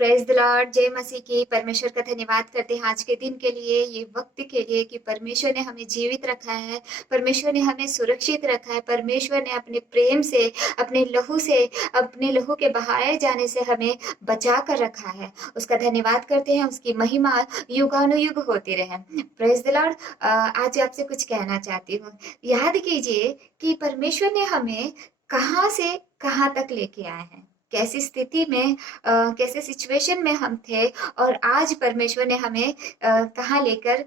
Praise the Lord, जय मसीह की। परमेश्वर का धन्यवाद करते हैं आज के दिन के लिए, ये वक्त के लिए कि परमेश्वर ने हमें जीवित रखा है, परमेश्वर ने हमें सुरक्षित रखा है, परमेश्वर ने अपने प्रेम से, अपने लहू के बहाए जाने से हमें बचा कर रखा है। उसका धन्यवाद करते हैं, उसकी महिमा युगानुयुग होती रहे। Praise the Lord. आज आपसे कुछ कहना चाहती हूँ। याद कीजिए कि परमेश्वर ने हमें कहाँ से कहाँ तक लेके आए हैं, कैसी स्थिति में, कैसे सिचुएशन में हम थे, और आज परमेश्वर ने हमें कहाँ लेकर,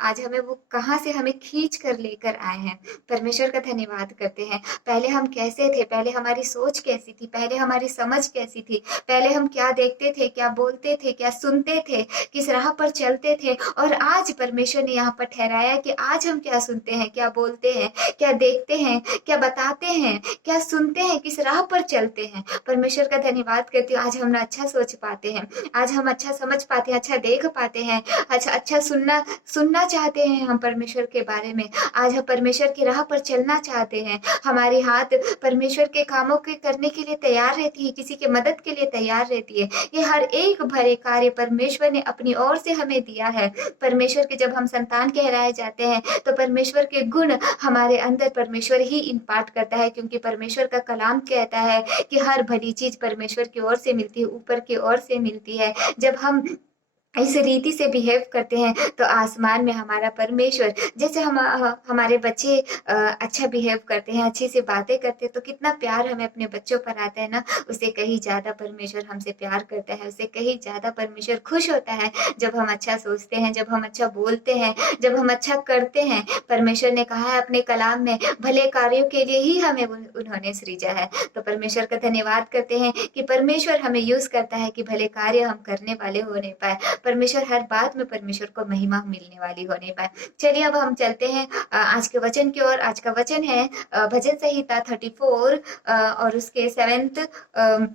आज हमें वो कहाँ से हमें खींच कर लेकर आए हैं। परमेश्वर का धन्यवाद करते हैं। पहले हम कैसे थे, पहले हमारी सोच कैसी थी, पहले हमारी समझ कैसी थी, पहले हम क्या देखते थे, क्या बोलते थे, क्या सुनते थे, किस राह पर चलते थे, और आज परमेश्वर ने यहाँ पर ठहराया कि आज हम क्या सुनते हैं, क्या बोलते हैं, क्या देखते हैं, क्या बताते हैं, क्या सुनते हैं, किस राह पर चलते हैं। परमेश्वर का धन्यवाद करती हूँ, आज हम अच्छा सोच पाते हैं, आज हम अच्छा समझ पाते हैं, अच्छा देख पाते हैं, अच्छा अच्छा सुनना सुनना चाहते हैं हम परमेश्वर के बारे में। आज हम परमेश्वर की राह पर चलना चाहते हैं। हमारी हाथ परमेश्वर के कामों के करने के लिए तैयार रहती है, किसी के मदद के लिए तैयार रहती है। ये हर एक भले कार्य परमेश्वर ने अपनी ओर से हमें दिया है। परमेश्वर के जब हम संतान कहलाए जाते हैं तो परमेश्वर के गुण हमारे अंदर परमेश्वर ही इम्पार्ट करता है, क्योंकि परमेश्वर का कलाम कहता है कि हर भली चीज परमेश्वर की ओर से मिलती है, ऊपर की ओर से मिलती है। जब हम इस रीति से बिहेव करते हैं तो आसमान में हमारा परमेश्वर, जैसे हमारे बच्चे अच्छा बिहेव करते हैं, अच्छी सी बातें करते हैं, तो कितना प्यार हमें अपने बच्चों पर आता है ना। उससे कहीं ज्यादा परमेश्वर हमसे प्यार करता है, उससे कहीं ज्यादा परमेश्वर खुश होता है जब हम अच्छा सोचते हैं, जब हम अच्छा बोलते हैं, जब हम अच्छा करते हैं। परमेश्वर ने कहा है अपने कलाम में, भले कार्यों के लिए ही हमें उन्होंने सृजा है। तो परमेश्वर का धन्यवाद करते हैं कि परमेश्वर हमें यूज करता है कि भले कार्य हम करने वाले हो नहीं पाए। परमेश्वर हर बात में परमेश्वर को महिमा मिलने वाली होने पाए। चलिए अब हम चलते हैं आज के वचन की ओर। आज का वचन है भजन संहिता 34 और उसके 7वें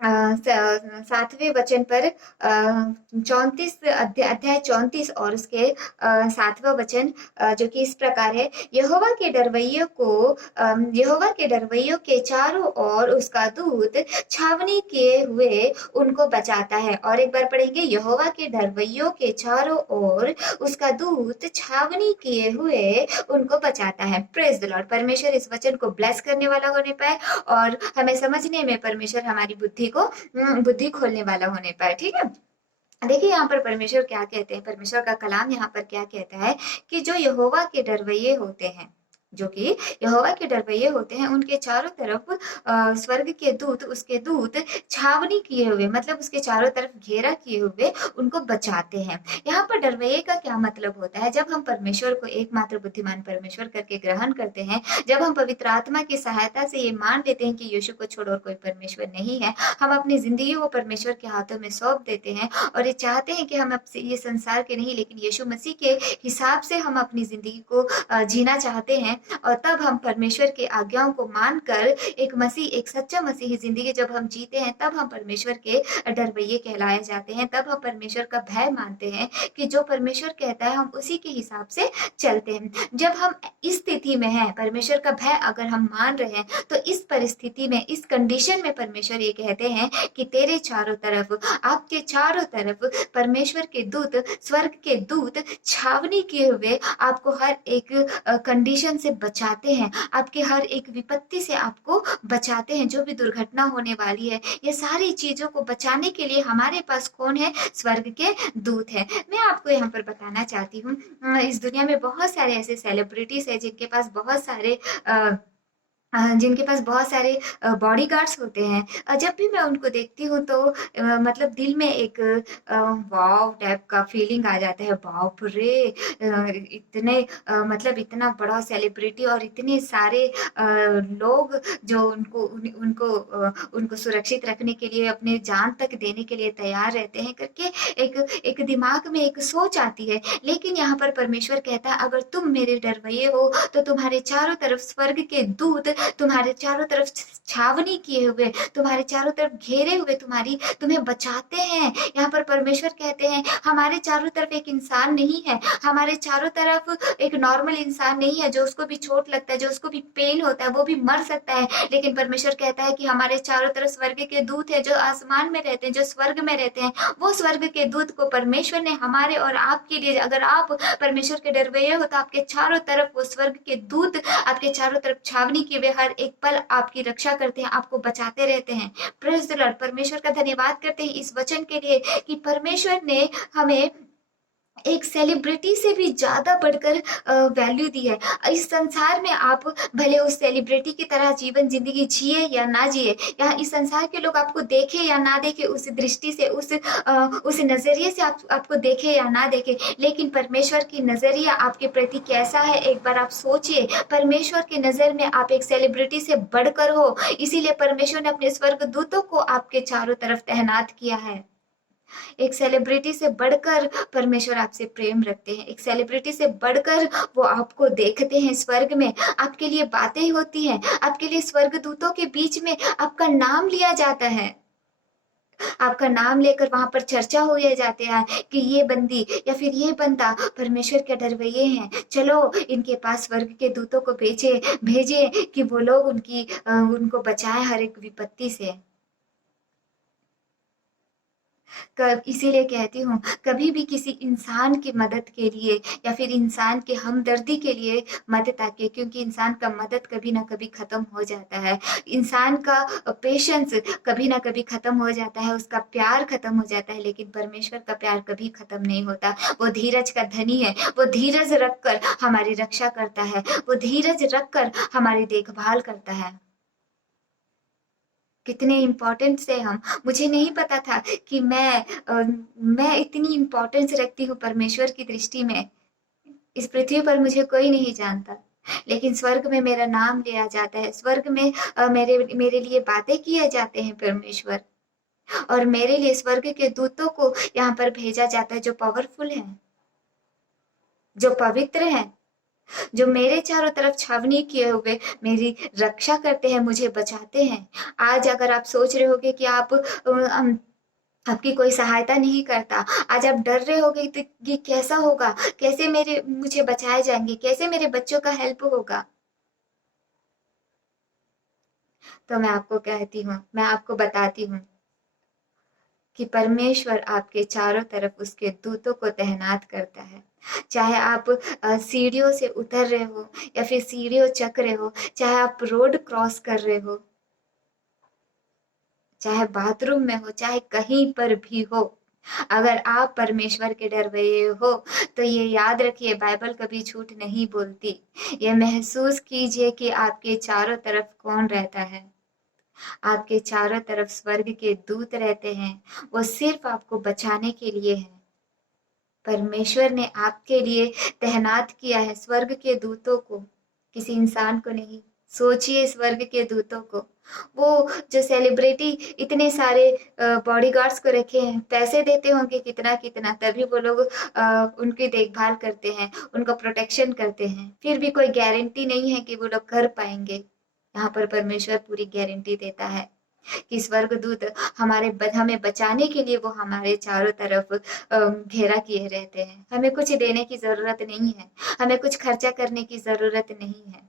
सातवें वचन पर, 34 अध्याय 34 और उसके 7वां वचन, जो कि इस प्रकार है। यहोवा के डरवैयों के चारों ओर उसका दूत छावनी किए हुए उनको बचाता है। और एक बार पढ़ेंगे, यहोवा के डरवैयों के चारों ओर उसका दूत छावनी किए हुए उनको बचाता है। Praise the Lord. परमेश्वर इस वचन को ब्लेस करने वाला होने पाए और हमें समझने में परमेश्वर हमारी बुद्धि खोलने वाला होने पाए। ठीक है। देखिए यहाँ पर परमेश्वर क्या कहते हैं, परमेश्वर का कलाम यहाँ पर क्या कहता है कि जो यहोवा के डरवैये होते हैं, जो कि यहोवा के डरवैये होते हैं, उनके चारों तरफ स्वर्ग के दूत, उसके दूत छावनी किए हुए, मतलब उसके चारों तरफ घेरा किए हुए उनको बचाते हैं। यहाँ पर डरवैये का क्या मतलब होता है? जब हम परमेश्वर को एकमात्र बुद्धिमान परमेश्वर करके ग्रहण करते हैं, जब हम पवित्र आत्मा की सहायता से ये मान लेते हैं कि यीशु को छोड़ और कोई परमेश्वर नहीं है, हम अपनी जिंदगी को परमेश्वर के हाथों में सौंप देते हैं और ये चाहते हैं कि हम ये संसार के नहीं लेकिन यीशु मसीह के हिसाब से हम अपनी जिंदगी को जीना चाहते हैं। और तब हम परमेश्वर के आज्ञाओं को मानकर एक सच्चा मसीही जिंदगी जब हम जीते हैं, तब हम परमेश्वर के डरवैये कहलाए जाते हैं। तब हम परमेश्वर का भय मानते हैं कि जो परमेश्वर कहता है हम उसी के हिसाब से चलते हैं। जब हम इस स्थिति में हैं, परमेश्वर का भय अगर हम मान रहे हैं, तो इस परिस्थिति में, इस कंडीशन में परमेश्वर ये कहते हैं कि तेरे चारों तरफ, आपके चारों तरफ परमेश्वर के दूत, स्वर्ग के दूत छावनी किए हुए आपको हर एक कंडीशन से बचाते हैं, आपके हर एक विपत्ति से आपको बचाते हैं। जो भी दुर्घटना होने वाली है, ये सारी चीजों को बचाने के लिए हमारे पास कौन है? स्वर्ग के दूत है। मैं आपको यहाँ पर बताना चाहती हूँ, इस दुनिया में बहुत सारे ऐसे सेलिब्रिटीज है जिनके पास जिनके पास बहुत सारे बॉडीगार्ड्स होते हैं। जब भी मैं उनको देखती हूँ तो मतलब दिल में एक वाव टाइप का फीलिंग आ जाता है। बाप रे, इतने मतलब इतना बड़ा सेलिब्रिटी और इतने सारे लोग जो उनको सुरक्षित रखने के लिए अपने जान तक देने के लिए तैयार रहते हैं करके एक दिमाग में एक सोच आती है। लेकिन यहाँ पर परमेश्वर कहता है, अगर तुम मेरे डरवैये हो तो तुम्हारे चारों तरफ स्वर्ग के दूत तुम्हारे चारों तरफ छावनी किए हुए, तुम्हारे चारों तरफ घेरे हुए, तुम्हें बचाते हैं। यहाँ पर परमेश्वर कहते हैं हमारे चारों तरफ एक इंसान नहीं है, हमारे चारों तरफ एक नॉर्मल इंसान नहीं है जो उसको भी चोट लगता है, जो उसको भी पेन होता है, वो भी मर सकता है, लेकिन परमेश्वर कहता है कि हमारे चारों तरफ स्वर्ग के दूत है जो आसमान में रहते हैं, जो स्वर्ग में रहते हैं। वो स्वर्ग के दूत को परमेश्वर ने हमारे और आपके लिए, अगर आप परमेश्वर के डरवैये हो तो आपके चारों तरफ वो स्वर्ग के दूत आपके चारों तरफ छावनी किए हुए हर एक पल आपकी रक्षा करते हैं, आपको बचाते रहते हैं। Praise the Lord. परमेश्वर का धन्यवाद करते हैं इस वचन के लिए कि परमेश्वर ने हमें एक सेलिब्रिटी से भी ज्यादा बढ़कर वैल्यू दी है। इस संसार में आप भले उस सेलिब्रिटी की तरह जीवन जिंदगी जिए या ना जिए, या इस संसार के लोग आपको देखे या ना देखे, उस दृष्टि से उस नजरिए से आपको देखे या ना देखे, लेकिन परमेश्वर की नजरिया आपके प्रति कैसा है एक बार आप सोचिए। परमेश्वर की नजर में आप एक सेलिब्रिटी से बढ़कर हो, इसीलिए परमेश्वर ने अपने स्वर्ग दूतों को आपके चारों तरफ तैनात किया है। एक सेलिब्रिटी से बढ़कर परमेश्वर आपसे प्रेम रखते हैं, एक सेलिब्रिटी से बढ़कर वो आपको देखते हैं स्वर्ग में, आपके लिए बातें होती हैं, आपके लिए स्वर्ग दूतों के बीच में आपका नाम लिया जाता है, आपका नाम लेकर वहां पर चर्चा हो जाते हैं कि ये बंदी या फिर ये बंदा परमेश्वर के डरवैये हैं, चलो इनके पास स्वर्ग के दूतों को भेजे कि वो लोग उनको बचाए हर एक विपत्ति से। इसीलिए कहती हूँ कभी भी किसी इंसान की मदद के लिए या फिर इंसान के हमदर्दी के लिए मत ताकिए, क्योंकि इंसान का मदद कभी ना कभी खत्म हो जाता है, इंसान का पेशेंस कभी ना कभी खत्म हो जाता है, उसका प्यार खत्म हो जाता है, लेकिन परमेश्वर का प्यार कभी खत्म नहीं होता। वो धीरज का धनी है, वो धीरज रखकर हमारी रक्षा करता है, वो धीरज रखकर हमारी देखभाल करता है। कितने इम्पोर्टेंट से हम, मुझे नहीं पता था कि मैं इतनी इम्पोर्टेंस रखती हूँ परमेश्वर की दृष्टि में। इस पृथ्वी पर मुझे कोई नहीं जानता, लेकिन स्वर्ग में मेरा नाम लिया जाता है, स्वर्ग में मेरे मेरे लिए बातें किए जाते हैं परमेश्वर, और मेरे लिए स्वर्ग के दूतों को यहाँ पर भेजा जाता है जो पावरफुल है, जो पवित्र है, जो मेरे चारों तरफ छावनी किए हुए मेरी रक्षा करते हैं, मुझे बचाते हैं। आज अगर आप सोच रहे होगे कि आपकी कोई सहायता नहीं करता, आज आप डर रहे होगे तो ये कैसा होगा, कैसे मुझे बचाए जाएंगे, कैसे मेरे बच्चों का हेल्प होगा, तो मैं आपको कहती हूँ, मैं आपको बताती हूँ कि परमेश्वर आपके चारों तरफ उसके दूतों को तैनात करता है। चाहे आप सीढ़ियों से उतर रहे हो या फिर सीढ़ियों चक रहे हो, चाहे आप रोड क्रॉस कर रहे हो, चाहे बाथरूम में हो, चाहे कहीं पर भी हो, अगर आप परमेश्वर के डरवैये हो तो ये याद रखिए बाइबल कभी झूठ नहीं बोलती। ये महसूस कीजिए कि आपके चारों तरफ कौन रहता है, आपके चारों तरफ स्वर्ग के दूत रहते हैं, वो सिर्फ आपको बचाने के लिए है। परमेश्वर ने आपके लिए तैनात किया है स्वर्ग के दूतों को, किसी इंसान को नहीं। सोचिए स्वर्ग के दूतों को, वो जो सेलिब्रिटी इतने सारे बॉडीगार्ड्स को रखे हैं, पैसे देते होंगे कितना कितना, तभी वो लोग उनकी देखभाल करते हैं, उनका प्रोटेक्शन करते हैं, फिर भी कोई गारंटी नहीं है कि वो लोग कर पाएंगे। यहाँ पर परमेश्वर पूरी गारंटी देता है कि स्वर्गदूत हमें बचाने के लिए वो हमारे चारों तरफ घेरा किए रहते हैं। हमें कुछ देने की जरूरत नहीं है, हमें कुछ खर्चा करने की जरूरत नहीं है,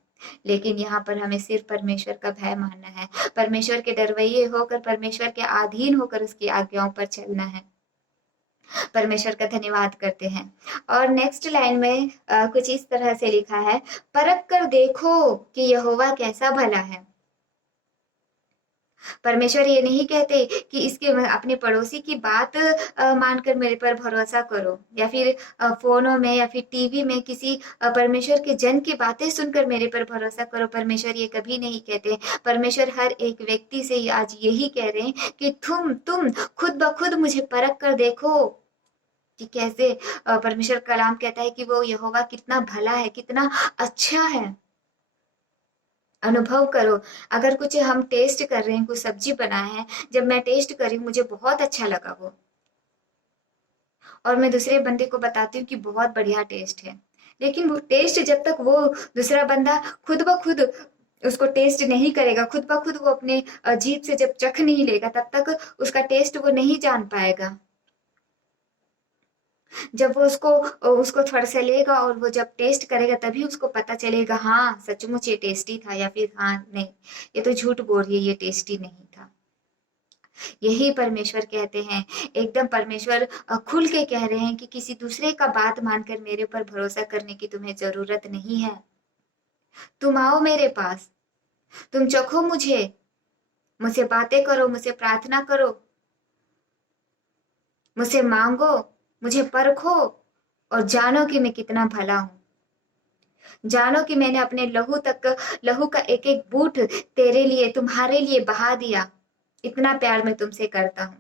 लेकिन यहाँ पर हमें सिर्फ परमेश्वर का भय मानना है, परमेश्वर के डरवैये होकर, परमेश्वर के अधीन होकर उसकी आज्ञाओं पर चलना है। परमेश्वर का धन्यवाद करते हैं। और नेक्स्ट लाइन में कुछ इस तरह से लिखा है, परख कर देखो कि यहोवा कैसा भला है। परमेश्वर ये नहीं कहते कि इसके अपने पड़ोसी की बात मानकर मेरे पर भरोसा करो, या फिर फोनों में या फिर टीवी में किसी परमेश्वर के जन की बातें सुनकर मेरे पर भरोसा करो। परमेश्वर ये कभी नहीं कहते। परमेश्वर हर एक व्यक्ति से आज यही कह रहे हैं कि तुम खुद ब खुद मुझे परख कर देखो कि कैसे परमेश्वर कलाम कहता है कि वो यहोवा कितना भला है, कितना अच्छा है। अनुभव करो। अगर कुछ हम टेस्ट कर रहे हैं, कुछ सब्जी बनाए हैं, जब मैं टेस्ट करी मुझे बहुत अच्छा लगा वो, और मैं दूसरे बंदे को बताती हूँ कि बहुत बढ़िया टेस्ट है, लेकिन वो टेस्ट जब तक वो दूसरा बंदा खुद ब खुद उसको टेस्ट नहीं करेगा, खुद ब खुद वो अपने जीभ से जब चख नहीं लेगा तब तक उसका टेस्ट वो नहीं जान पाएगा। जब वो उसको उसको थोड़ा सा लेगा और वो जब टेस्ट करेगा तभी उसको पता चलेगा, हाँ सचमुच ये टेस्टी था, या फिर हाँ नहीं ये तो झूठ बोल रही है, ये टेस्टी नहीं था। यही परमेश्वर कहते हैं, एकदम परमेश्वर खुल के कह रहे हैं कि किसी दूसरे का बात मानकर मेरे ऊपर भरोसा करने की तुम्हें जरूरत नहीं है। तुम आओ मेरे पास, तुम चखो मुझे, मुझसे बातें करो, मुझसे प्रार्थना करो, मुझसे मांगो, मुझे परखो और जानो कि मैं कितना भला हूं। जानो कि मैंने अपने लहू का एक एक बूंद तेरे लिए, तुम्हारे लिए बहा दिया। इतना प्यार मैं तुमसे करता हूं।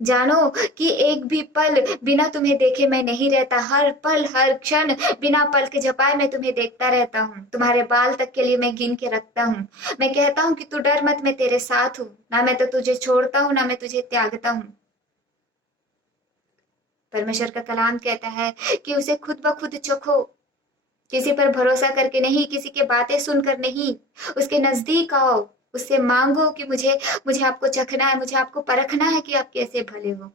जानो कि एक भी पल बिना तुम्हें देखे मैं नहीं रहता, हर पल हर क्षण बिना पल के झपाए मैं तुम्हें देखता रहता हूँ। तुम्हारे बाल तक के लिए मैं गिन के रखता हूँ। मैं कहता हूँ कि तू डर मत, मैं तेरे साथ हूँ, ना मैं तो तुझे छोड़ता हूँ ना मैं तुझे त्यागता हूँ। परमेश्वर का कलाम कहता है कि उसे खुद ब खुद चखो, किसी पर भरोसा करके नहीं, किसी की बातें सुनकर नहीं, उसके नजदीक आओ, उससे मांगो कि मुझे मुझे आपको चखना है, मुझे आपको परखना है कि आप कैसे भले हो।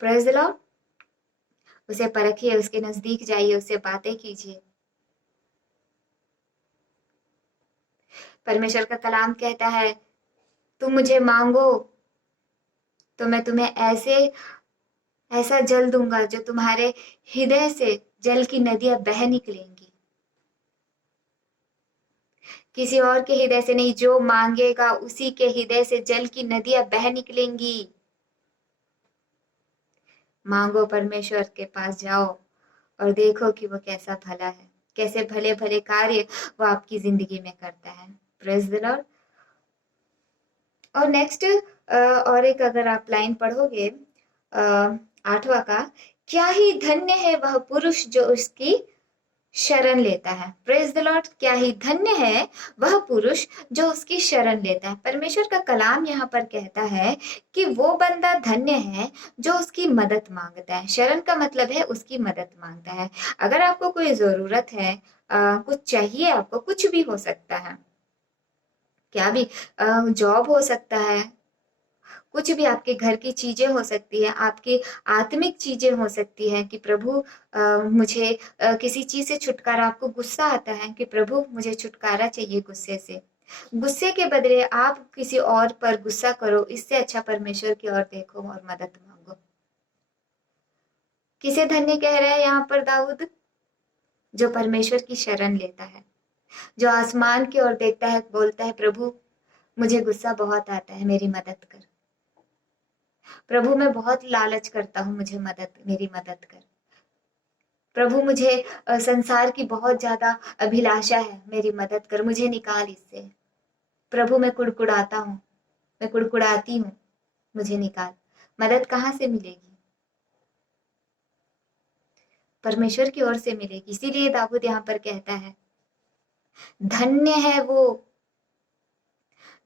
Praise the Lord. उसे परखिए, उसके नजदीक जाइए, उससे बातें कीजिए। परमेश्वर का कलाम कहता है, तुम मुझे मांगो तो मैं तुम्हें ऐसा जल दूंगा जो तुम्हारे हृदय से जल की नदियां बह निकलेंगी। किसी और के हृदय से नहीं, जो मांगेगा उसी के हृदय से जल की नदियां बह निकलेंगी। मांगो, परमेश्वर के पास जाओ और देखो कि वो कैसा भला है, कैसे भले भले कार्य वो आपकी जिंदगी में करता है। Praise the Lord. और नेक्स्ट और एक अगर आप लाइन पढ़ोगे 8वां का, क्या ही धन्य है वह पुरुष जो उसकी शरण लेता है। Praise the Lord. क्या ही धन्य है वह पुरुष जो उसकी शरण लेता है। परमेश्वर का कलाम यहाँ पर कहता है कि वो बंदा धन्य है जो उसकी मदद मांगता है। शरण का मतलब है उसकी मदद मांगता है। अगर आपको कोई जरूरत है, कुछ चाहिए, आपको कुछ भी हो सकता है, क्या भी, जॉब हो सकता है, कुछ भी, आपके घर की चीजें हो सकती है, आपकी आत्मिक चीजें हो सकती है कि प्रभु मुझे किसी चीज से छुटकारा, आपको गुस्सा आता है कि प्रभु मुझे छुटकारा चाहिए गुस्से से। गुस्से के बदले आप किसी और पर गुस्सा करो, इससे अच्छा परमेश्वर की ओर देखो और मदद मांगो। किसे धन्य कह रहा है यहाँ पर दाऊद? जो परमेश्वर की शरण लेता है, जो आसमान की ओर देखता है, बोलता है प्रभु मुझे गुस्सा बहुत आता है, मेरी मदद कर। प्रभु मैं बहुत लालच करता हूँ, मुझे मेरी मदद कर। प्रभु मुझे संसार की बहुत ज्यादा अभिलाषा है, मेरी मदद कर, मुझे निकाल इससे। प्रभु मैं कुड़कुड़ाता हूँ, मैं कुड़कुड़ाती हूँ, मुझे निकाल। मदद कहाँ से मिलेगी? परमेश्वर की ओर से मिलेगी। इसीलिए दाऊद यहाँ पर कहता है धन्य है वो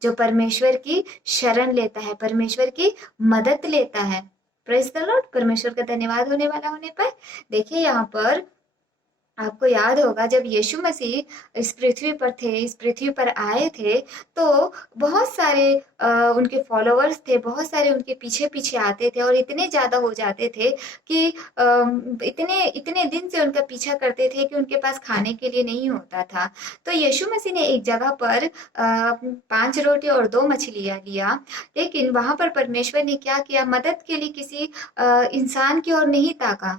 जो परमेश्वर की शरण लेता है, परमेश्वर की मदद लेता है। Praise the Lord. परमेश्वर का धन्यवाद होने वाला होने पर देखिए यहाँ पर आपको याद होगा जब यीशु मसीह इस पृथ्वी पर थे, इस पृथ्वी पर आए थे, तो बहुत सारे उनके फॉलोअर्स थे, बहुत सारे उनके पीछे पीछे आते थे और इतने ज्यादा हो जाते थे कि इतने इतने दिन से उनका पीछा करते थे कि उनके पास खाने के लिए नहीं होता था। तो यीशु मसीह ने एक जगह पर 5 रोटी और 2 मछलियां लिया, लेकिन वहां पर परमेश्वर ने क्या किया, मदद के लिए किसी इंसान की ओर नहीं ताका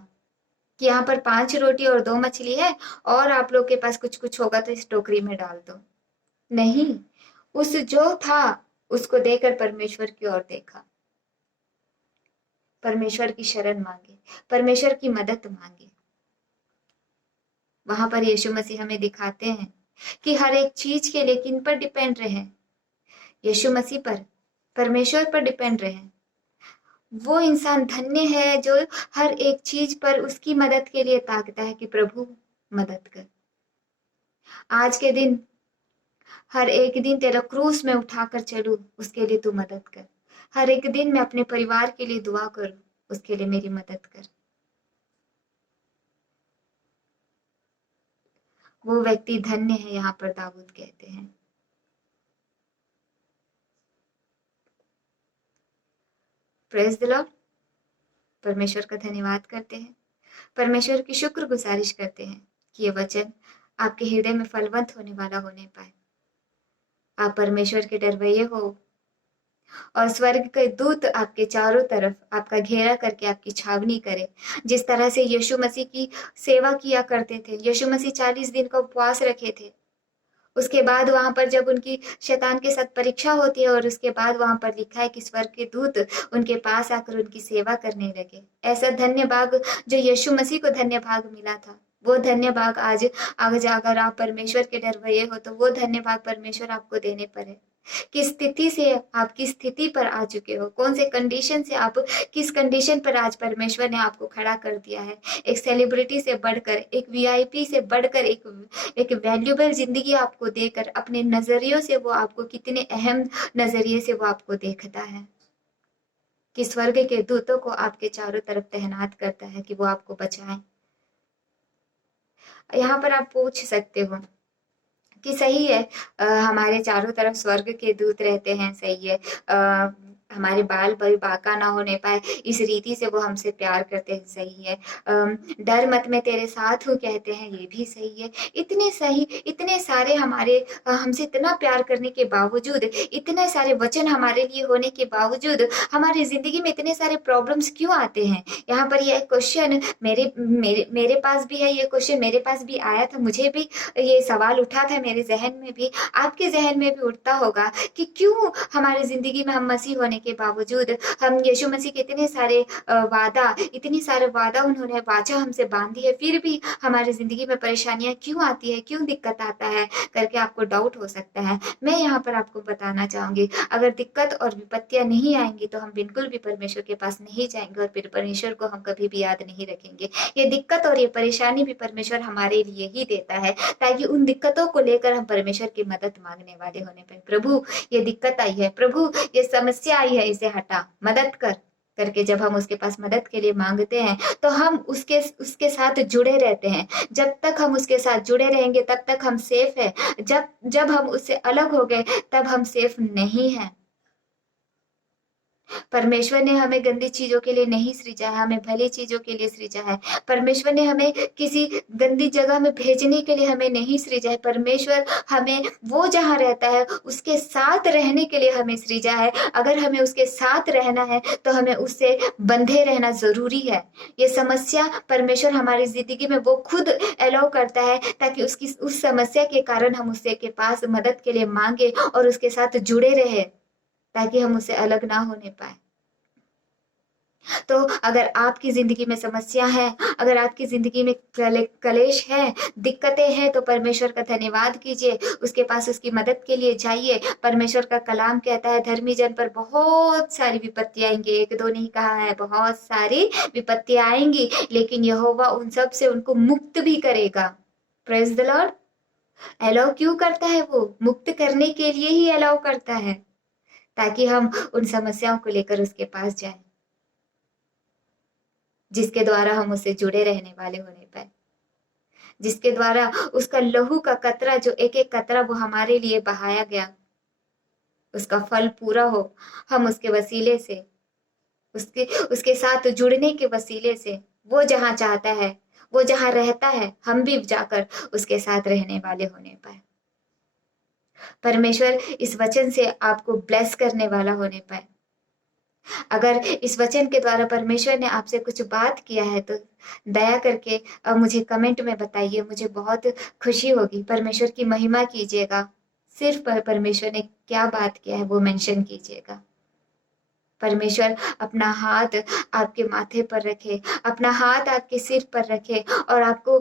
कि यहाँ पर 5 रोटी और 2 मछली है और आप लोग के पास कुछ कुछ होगा तो इस टोकरी में डाल दो। नहीं, उस जो था उसको देकर परमेश्वर की ओर देखा, परमेश्वर की शरण मांगे, परमेश्वर की मदद मांगे। वहां पर यीशु मसीह हमें दिखाते हैं कि हर एक चीज के लिए किन पर डिपेंड रहे? यीशु मसीह पर, परमेश्वर पर डिपेंड रहे। वो इंसान धन्य है जो हर एक चीज पर उसकी मदद के लिए ताकता है कि प्रभु मदद कर। आज के दिन, हर एक दिन तेरा क्रूस में उठाकर चलूं, उसके लिए तू मदद कर। हर एक दिन मैं अपने परिवार के लिए दुआ करूं, उसके लिए मेरी मदद कर। वो व्यक्ति धन्य है, यहाँ पर दाऊद कहते हैं। Praise the Lord. परमेश्वर का धन्यवाद करते हैं, परमेश्वर की शुक्र गुजारिश करते हैं कि ये वचन आपके हृदय में फलवंत होने वाला होने पाए। आप परमेश्वर के डरवैये हो और स्वर्ग के दूत आपके चारों तरफ आपका घेरा करके आपकी छावनी करे। जिस तरह से यीशु मसीह की सेवा किया करते थे, यीशु मसीह 40 दिन का उपवास रखे थे, उसके बाद वहां पर जब उनकी शैतान के साथ परीक्षा होती है और उसके बाद वहां पर लिखा है कि स्वर्ग के दूत उनके पास आकर उनकी सेवा करने लगे। ऐसा धन्य भाग जो यीशु मसीह को धन्य भाग मिला था, वो धन्य भाग आज अगर आप परमेश्वर के डरवैये हो तो वो धन्य भाग परमेश्वर आपको देने पर है। किस स्थिति से आप किस स्थिति पर आ चुके हो, कौन से कंडीशन से आप किस कंडीशन पर आज परमेश्वर ने आपको खड़ा कर दिया है। एक सेलिब्रिटी से बढ़कर, एक वीआईपी से बढ़कर, एक वैल्यूबल जिंदगी आपको देकर अपने नजरियों से वो आपको कितने अहम नजरिए से वो आपको देखता है कि स्वर्ग के दूतों को आपके चारों तरफ तैनात करता है कि वो आपको बचाएं। यहाँ पर आप पूछ सकते हो कि सही है, हमारे चारों तरफ स्वर्ग के दूत रहते हैं, सही है, हमारे बाल भाई बाका ना होने पाए इस रीति से वो हमसे प्यार करते हैं, सही है, डर मत मैं तेरे साथ हूँ कहते हैं, ये भी सही है। इतने सही, इतने सारे हमारे हमसे इतना प्यार करने के बावजूद, इतने सारे वचन हमारे लिए होने के बावजूद हमारी जिंदगी में इतने सारे प्रॉब्लम्स क्यों आते हैं। यहाँ पर यह क्वेश्चन मेरे मेरे मेरे पास भी है, ये क्वेश्चन मेरे पास भी आया था, मुझे भी ये सवाल उठा था, मेरे जहन में भी, आपके जहन में भी उठता होगा कि क्यों हमारी जिंदगी में हम मसीह होने के बावजूद, हम यीशु मसीह के इतने सारे इतनी सारे वादा उन्होंने वाचा हमसे बांधी है, फिर भी हमारी जिंदगी में परेशानियां क्यों आती है, क्यों दिक्कत आता है करके आपको डाउट हो सकता है। मैं यहाँ पर आपको बताना चाहूंगी, अगर दिक्कत और विपत्तियां नहीं आएंगी तो हम बिल्कुल भी परमेश्वर के पास नहीं जाएंगे और फिर परमेश्वर को हम कभी भी याद नहीं रखेंगे। ये दिक्कत और ये परेशानी भी परमेश्वर हमारे लिए ही देता है ताकि उन दिक्कतों को लेकर हम परमेश्वर की मदद मांगने वाले होने पर, प्रभु ये दिक्कत आई है, प्रभु ये समस्या आई है, इसे हटा, मदद कर करके जब हम उसके पास मदद के लिए मांगते हैं तो हम उसके साथ जुड़े रहते हैं। जब तक हम उसके साथ जुड़े रहेंगे तब तक हम सेफ है। जब जब हम उससे अलग हो गए तब हम सेफ नहीं हैं। परमेश्वर ने हमें गंदी चीजों के लिए नहीं सृजा है, हमें भली चीजों के लिए सृजा है। परमेश्वर ने हमें किसी गंदी जगह में भेजने के लिए हमें नहीं सृजा है। परमेश्वर हमें वो जहां रहता है उसके साथ रहने के लिए हमें सृजा है। अगर हमें उसके साथ रहना है तो हमें उससे बंधे रहना जरूरी है। ये समस्या परमेश्वर हमारी जिंदगी में वो खुद अलाउ करता है ताकि उसकी उस समस्या के कारण हम उससे के पास मदद के लिए मांगे और उसके साथ जुड़े रहे ताकि हम उससे अलग ना होने पाए। तो अगर आपकी जिंदगी में समस्या है, अगर आपकी जिंदगी में कलेश है, दिक्कतें हैं, तो परमेश्वर का धन्यवाद कीजिए, उसके पास उसकी मदद के लिए जाइए। परमेश्वर का कलाम कहता है धर्मी जन पर बहुत सारी विपत्ति आएंगे, एक दो नहीं कहा है, बहुत सारी विपत्ति आएंगी, लेकिन यहोवा उन सब से उनको मुक्त भी करेगा। Praise the Lord. अलाउ क्यों करता है? वो मुक्त करने के लिए ही अलाउ करता है ताकि हम उन समस्याओं को लेकर उसके पास जाएं, जिसके द्वारा हम उससे जुड़े रहने वाले होने पाए, जिसके द्वारा उसका लहू का कतरा, जो एक एक कतरा वो हमारे लिए बहाया गया, उसका फल पूरा हो। हम उसके वसीले से, उसके साथ जुड़ने के वसीले से, वो जहां चाहता है, वो जहां रहता है, हम भी जाकर उसके साथ रहने वाले होने पाए। परमेश्वर इस वचन से आपको ब्लेस करने वाला होने पाए। अगर इस वचन के द्वारा परमेश्वर ने आपसे कुछ बात किया है तो दया करके मुझे कमेंट में बताइए, मुझे बहुत खुशी होगी। परमेश्वर की महिमा कीजिएगा, सिर्फ परमेश्वर ने क्या बात किया है वो मेंशन कीजिएगा। परमेश्वर अपना हाथ आपके माथे पर रखे, अपना हाथ आपके सिर पर रखे और आपको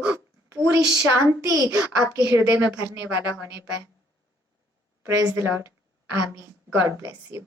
पूरी शांति आपके हृदय में भरने वाला होने पाए। Praise the Lord. आमीन। God bless you.